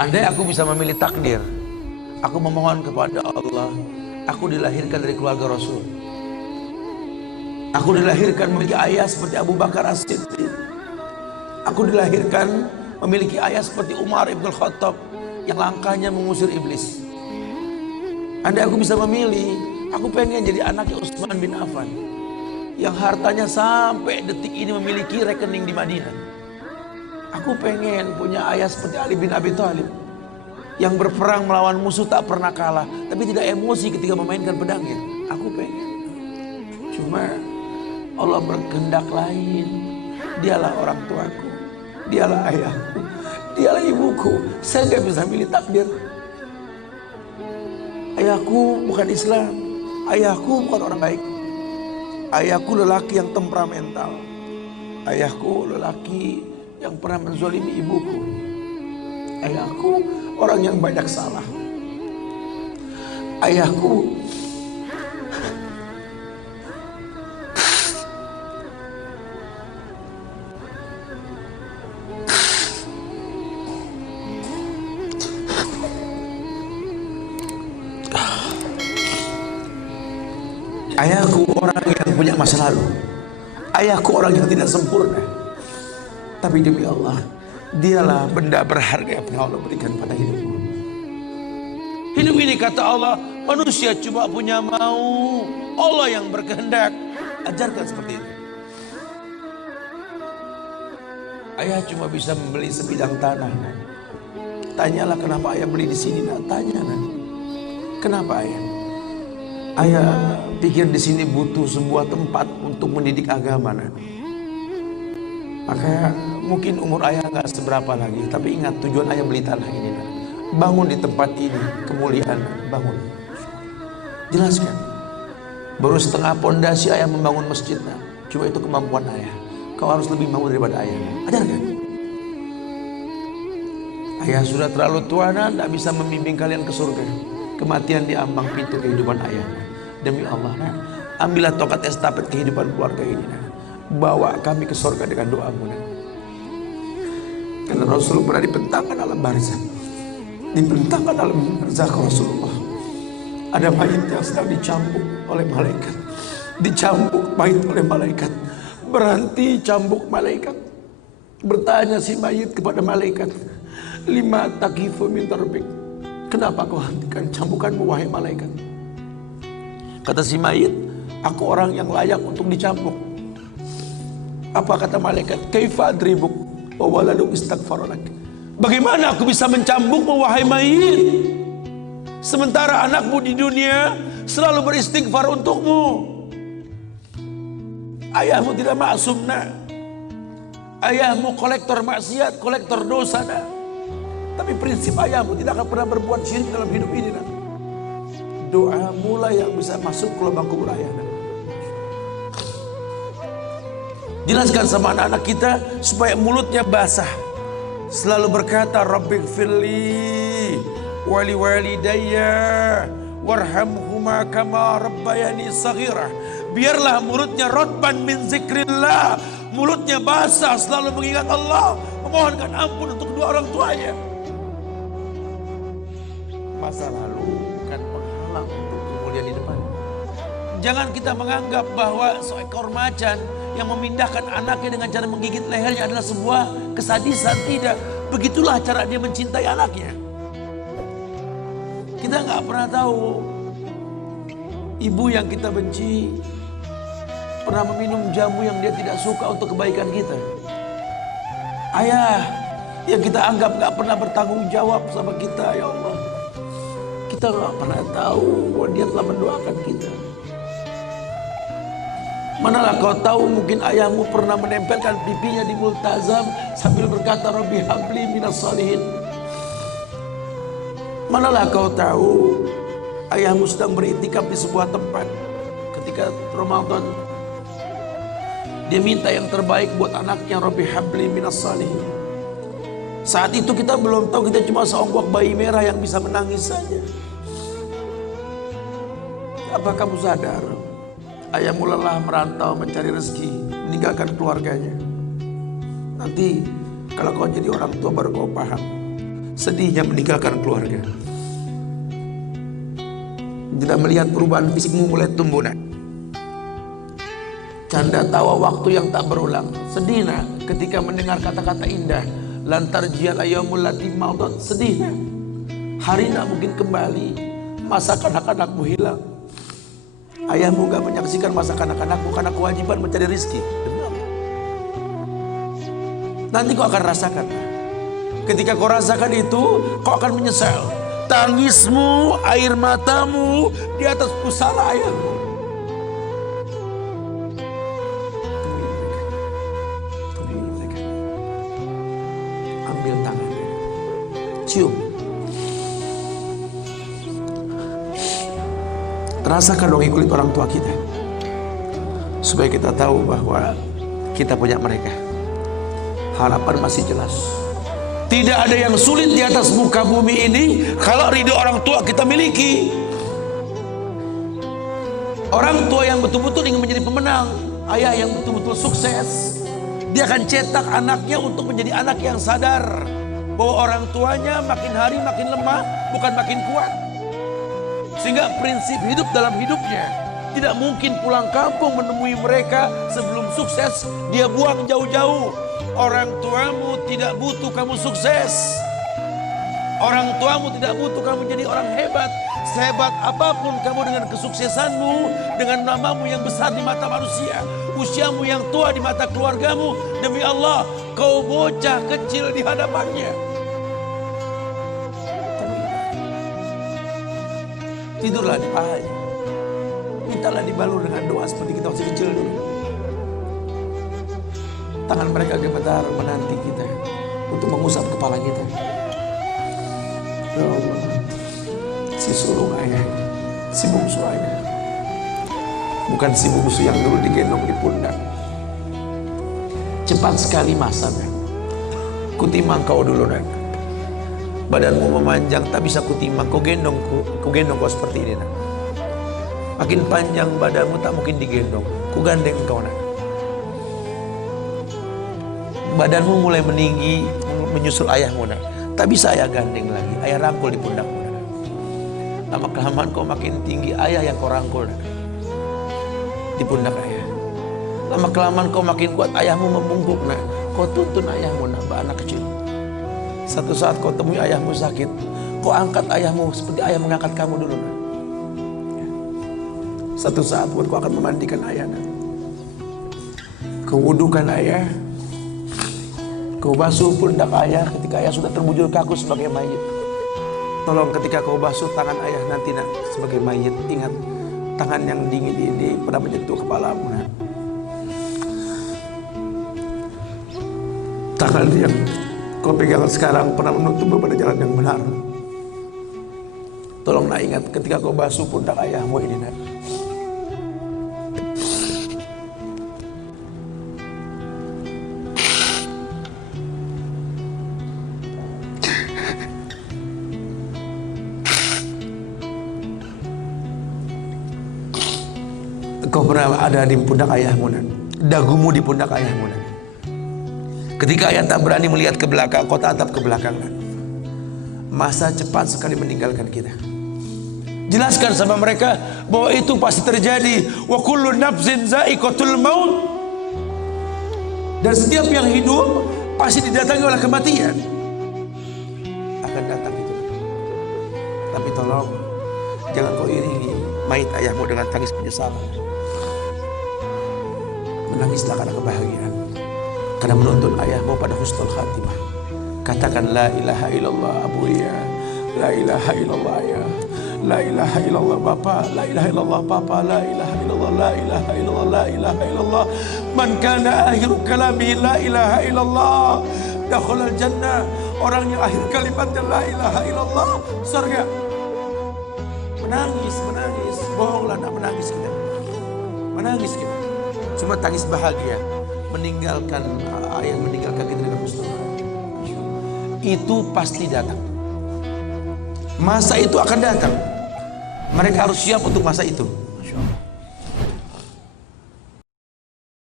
Andai aku bisa memilih takdir, aku memohon kepada Allah, aku dilahirkan dari keluarga Rasul. Aku dilahirkan memiliki ayah seperti Abu Bakar As-Siddiq. Aku dilahirkan memiliki ayah seperti Umar Ibn Khattab yang langkahnya mengusir iblis. Andai aku bisa memilih, aku pengen jadi anaknya Utsman bin Affan yang hartanya sampai detik ini memiliki rekening di Madinah. Aku pengen punya ayah seperti Ali bin Abi Thalib yang berperang melawan musuh tak pernah kalah, tapi tidak emosi ketika memainkan pedangnya. Aku pengen. Cuma Allah berkehendak lain. Dialah orang tuaku, dialah ayahku, dialah ibuku. Saya nggak bisa milih takdir. Ayahku bukan Islam, ayahku bukan orang baik. Ayahku lelaki yang temperamental. Ayahku lelaki yang pernah menzalimi ibuku. Ayahku orang yang banyak salah. Ayahku Ayahku orang yang punya masa lalu. Ayahku orang yang tidak sempurna. Tapi demi Allah, dialah benda berharga yang Allah berikan pada hidupku. Hidup ini kata Allah, manusia cuma punya mau, Allah yang berkehendak. Ajarkan seperti itu. Ayah cuma bisa membeli sebidang tanah. Tanyalah kenapa ayah beli di sini. Tanya. Kenapa ayah? Ayah pikir di sini butuh sebuah tempat untuk mendidik agama. Maka mungkin umur ayah nggak seberapa lagi, tapi ingat tujuan ayah beli tanah ini. Bangun di tempat ini, kemuliaan, bangun. Jelaskan. Baru setengah pondasi ayah membangun masjid. Cuma itu kemampuan ayah. Kau harus lebih mampu daripada ayah. Ajarkan. Ayah sudah terlalu tua, tidak bisa membimbing kalian ke surga. Kematian di ambang pintu kehidupan ayah. Demi Allah, ambillah tongkat estafet kehidupan keluarga ini. Bawa kami ke surga dengan doamu. Karena Rasul pernah dibentangkan alam barzakh. Dibentangkan alam barzakh Rasulullah. Ada mayit yang sedang dicambuk oleh malaikat. Dicambuk mayit oleh malaikat. Berhenti cambuk malaikat. Bertanya si mayit kepada malaikat, lima takifu min darbik. Kenapa kau hentikan cambukanmu wahai malaikat? Kata si mayit, aku orang yang layak untuk dicambuk. Apa kata malaikat? Kaifa adribuk wa waladuk istaghfaralak. Bagaimana aku bisa mencambukmu wahai mayit, sementara anakmu di dunia selalu beristighfar untukmu. Ayahmu tidak maksum nak. Ayahmu kolektor maksiat, kolektor dosa nak. Tapi prinsip ayahmu tidak akan pernah berbuat syirik dalam hidup ini nak. Doa mulai yang bisa masuk ke lubang kubur ayah. Jelaskan sama anak-anak kita supaya mulutnya basah. Selalu berkata Rabbighfirli wali walidayya warhamhuma kama rabbayani saghira. Biarlah mulutnya rotban min zikrillah. Mulutnya basah selalu mengingat Allah, memohonkan ampun untuk kedua orang tuanya. Masa lalu bukan penghalang untuk kemuliaan di depan. Jangan kita menganggap bahwa seekor macan yang memindahkan anaknya dengan cara menggigit lehernya adalah sebuah kesadisan. Tidak. Begitulah cara dia mencintai anaknya. Kita nggak pernah tahu ibu yang kita benci pernah meminum jamu yang dia tidak suka untuk kebaikan kita. Ayah yang kita anggap nggak pernah bertanggung jawab sama kita, ya Allah. Kita nggak pernah tahu bahwa dia telah mendoakan kita. Manalah kau tahu mungkin ayahmu pernah menempelkan pipinya di multazam sambil berkata Rabbi habli minas salihin. Manalah kau tahu ayahmu sedang beriktikaf di sebuah tempat ketika Ramadan. Dia minta yang terbaik buat anaknya, Rabbi habli minas salihin. Saat itu kita belum tahu, kita cuma seonggok bayi merah yang bisa menangis saja. Apa kamu sadar? Ayahmu lelah merantau mencari rezeki, meninggalkan keluarganya. Nanti kalau kau jadi orang tua baru kau paham. sedihnya meninggalkan keluarga. Tidak melihat perubahan fisikmu mulai tumbuh nak. Canda tawa waktu yang tak berulang. Sedih nak ketika mendengar kata-kata indah. Lantar jial ayyamul lati maudat. Sedih nak. Hari nak mungkin kembali. Masa kanak-kanakmu hilang. Ayahmu gak menyaksikan masa kanak-kanakmu karena kewajiban mencari rizki. Nanti kau akan rasakan. Ketika kau rasakan itu, kau akan menyesal. Tangismu, air matamu di atas pusara ayahmu. Temui mereka. Ambil tangannya. Cium. Rasakan dong kulit orang tua kita. Supaya kita tahu bahwa kita punya mereka. Harapan masih jelas. Tidak ada yang sulit di atas muka bumi ini kalau ridho orang tua kita miliki. Orang tua yang betul-betul ingin menjadi pemenang, ayah yang betul-betul sukses, dia akan cetak anaknya untuk menjadi anak yang sadar bahwa orang tuanya makin hari makin lemah, bukan makin kuat. Sehingga prinsip hidup dalam hidupnya tidak mungkin pulang kampung menemui mereka sebelum sukses, dia buang jauh-jauh. Orang tuamu tidak butuh kamu sukses. Orang tuamu tidak butuh kamu jadi orang hebat. Sehebat apapun kamu dengan kesuksesanmu, dengan namamu yang besar di mata manusia, usiamu yang tua di mata keluargamu, demi Allah, kau bocah kecil di hadapannya. Tidurlah di pahanya. Mintalah dibalur dengan doa seperti kita masih kecil dulu. Tangan mereka gemetar menanti kita untuk mengusap kepala kita. Ya Allah, si sulung ayah, si bungsu ayah, bukan si bungsu yang dulu digendong di pundak. Cepat sekali masa, kan? Kutimang kau dulu, kan? Badanmu memanjang, tak bisa kutimang. Kau gendong kau seperti ini, kan? Makin panjang badanmu tak mungkin digendong. Ku gandeng kau, nak. Badanmu mulai meninggi, menyusul ayahmu, nak. Tak bisa ayah gandeng lagi. Ayah rangkul di pundakmu, nak. Lama kelamaan kau makin tinggi, ayah yang kau rangkul, nak. Di pundak ayah. Lama kelamaan kau makin kuat, ayahmu membungkuk, nak. Kau tuntun ayahmu, nak, anak kecil. Satu saat kau temui ayahmu sakit, kau angkat ayahmu seperti ayah mengangkat kamu dulu, nak. Satu saat pun kau akan memandikan ayah, nak. Kau wudukan ayah. Kau basuh pundak ayah ketika ayah sudah terbujur kaku sebagai mayit. Tolong ketika kau basuh tangan ayah nanti, nak, sebagai mayit, ingat tangan yang dingin ini pernah menyentuh kepalamu, nak. Tangan yang kau pegang sekarang pernah menuntutmu pada jalan yang benar. Tolong, nak, ingat ketika kau basuh pundak ayahmu ini, nak. Kau pernah ada di pundak ayahmu, nak. Dagumu di pundak ayahmu, nak. Ketika ayah tak berani melihat ke belakang, kau tatap ke belakang, nak. Masa cepat sekali meninggalkan kita. Jelaskan sama mereka bahwa itu pasti terjadi. Wa kullu nafsin za'iqatul maut. Dan setiap yang hidup pasti didatangi oleh kematian. Akan datang itu. Tapi tolong jangan kau iringi mayit ayahmu dengan tangis penyesalan. Menangislah karena kebahagiaan, karena menuntun ayahmu pada husnul khatimah. Katakan la ilaha illallah abuya, la ilaha illallah ayah, la ilaha illallah bapa, la ilaha illallah papa, la ilaha illallah, la ilaha illallah, la ilaha illallah. Man kana akhiru kalami la ilaha illallah dakhalal jannah. Orang yang akhir kalimatnya la ilaha illallah, surga. Menangis, bohonglah, nak, menangis kita. Menangis kita. Cuma tangis bahagia, meninggalkan ayah, meninggalkan kita dengan husnul khatimah. Itu pasti datang. Masa itu akan datang. Mereka harus siap untuk masa itu.